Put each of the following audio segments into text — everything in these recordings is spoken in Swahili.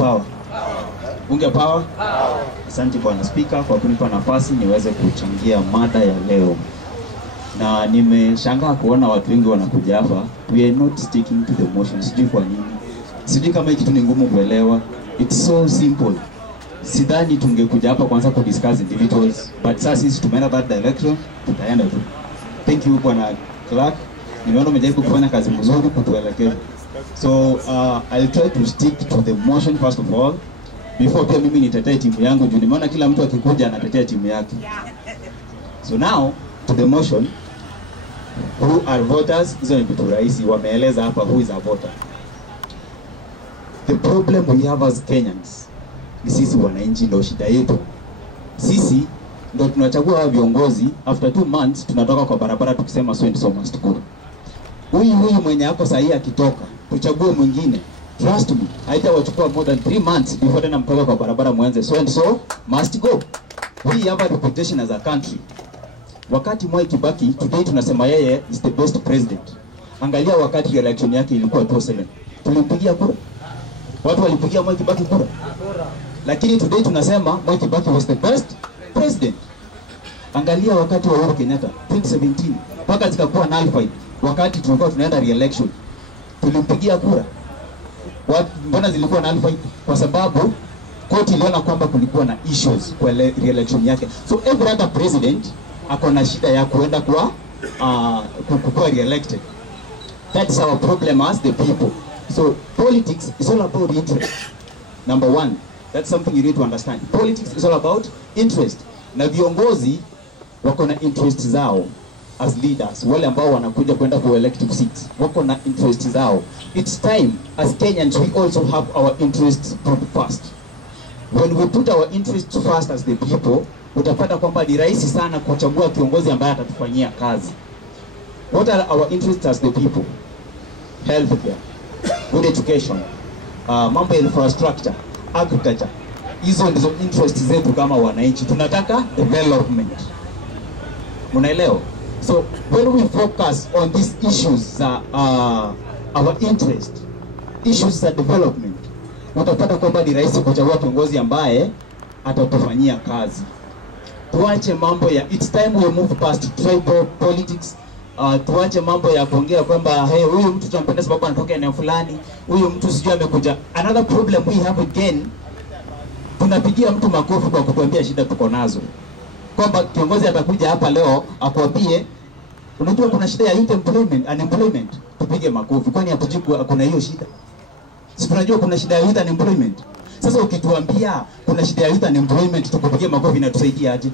Power. Bunge Power. Asante Bwana Speaker kwa kunipa nafasi niweze kuchangia mada ya leo. Na nimeshangaa kuona watu wengi wanakuja hapa. We are not sticking to the motion. Sijui kwa nini. Sijui kama kitu ni ngumu kuelewa. It's so simple. Sidhani tungekuja hapa kwanza ku discuss individuals, but sasa sisi tumeenda that direction, tutaenda tu. Thank you Bwana Clark. Nimeona umejaribu kufanya kazi nzuri kutuelekeza. So I'll try to stick to the motion first of all before pia mimi nitetee timu yangu juu nimeona kila mtu akikuja anatetea timu yake. So now to the motion. Who are voters? Hizo ni vitu rahisi, wameeleza hapa who is a voter. The problem we have as Kenyans ni sisi wananchi ndio shida yetu. Sisi ndio tunachagua wa viongozi, after 2 months tunatoka kwa barabara tukisema so and so must go. Huyu mwenye hapo sahihi akitoka, tuchague mwingine. Trust me, haitawachukua more than 3 months before tena mtoka kwa barabara mwanze so and so must go. We have a reputation as a country. Wakati Mwai Kibaki, today tunasema yeye is the best president. Angalia wakati election yake ilikuwa 2007. Tulimpigia kura. Watu walipigia Mwai Kibaki kura. Lakini today tunasema Mwai Kibaki was the best president. Angalia wakati wa Uhuru Kenyatta 2017 mpaka zikakuwa nullified. Wakati tulikuwa tunaenda re-election tulimpigia kura. Mbona zilikuwa nullified? Kwa sababu koti iliona kwamba kulikuwa na issues kwa re-election yake. So every other president akona shida ya kuenda kwa re-elected. That's our problem as the people. So politics is all about interest. Number one, that's something you need to understand. Politics is all about interest. Na viongozi wako na interest zao as leaders. Wale ambao wanakuja kwenda kwa elective seats wako na interest zao. It's time as Kenyans we also have our interests put first. When we put our interests first as the people, utapata kwamba ni rahisi sana kuchagua kiongozi ambaye atatufanyia kazi. What are our interests as the people? Healthcare, good education, mambo ya infrastructure, agriculture. Hizo ndizo interests zetu kama wananchi. Tunataka development. Munaelewa? So when we focus on these issues, our interest, issues za development, utapata kwamba ni rahisi kuchagua kiongozi ambaye atatufanyia kazi. Tuache mambo ya it's time we move past tribal politics. Tuache mambo ya kuongea kwamba hey, huyu mtu tunampenda sababu anatoka eneo fulani, huyu mtu sijui amekuja. Another problem we have again, tunapigia mtu makofi kwa kutuambia shida tuko nazo. Kwamba kiongozi atakuja hapa leo akwambie unajua kuna shida ya youth employment, unemployment, tupige makofi. Kwani hatujibu kuna hiyo shida? Sisi tunajua kuna shida ya youth unemployment. Sasa ukituambia kuna shida ya youth unemployment tukupigie makofi na tusaidia aje?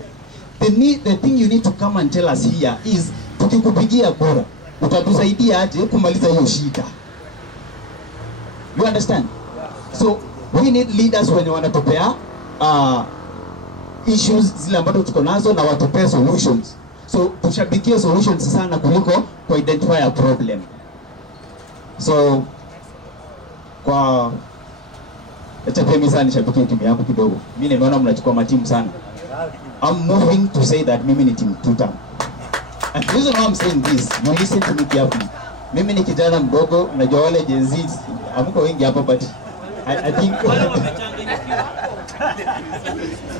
The thing you need to come and tell us here is tukikupigia kura utatusaidia aje kumaliza hiyo shida? You understand? So we need leaders wenye wanatupea issues zile ambazo tuko nazo na watupea solutions. So tushabikie solutions sana kuliko ku identify a problem. So kwa mimi sana nishabikie timu yangu kidogo. Mimi nimeona mnachukua matimu sana. I'm moving to say that mimi ni team tuta. And the reason why I'm saying this, you listen to me carefully. Mimi ni kijana mdogo, najua wale Gen Z amko wengi hapa, but I think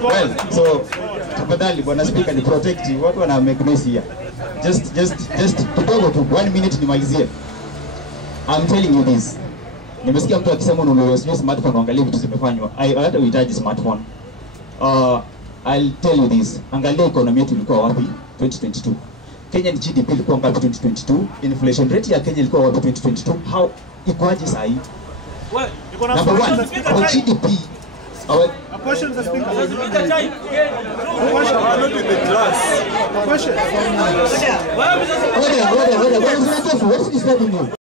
well, so tafadhali Bwana Speaker ni protect you. Watu wana make noise here. Just kidogo tu 1 minute nimalizie. I'm telling you this. Nimesikia mtu akisema ununue smartphone uangalie vitu zimefanywa. Hata uhitaji smartphone. I'll tell you this. Angalia economy yetu ilikuwa wapi 2022. Kenya GDP ilikuwa ngapi 2022? Inflation rate ya Kenya ilikuwa wapi 2022? How ikoaje sasa hivi? Number one, our GDP, our questions are being question. What is disturbing you?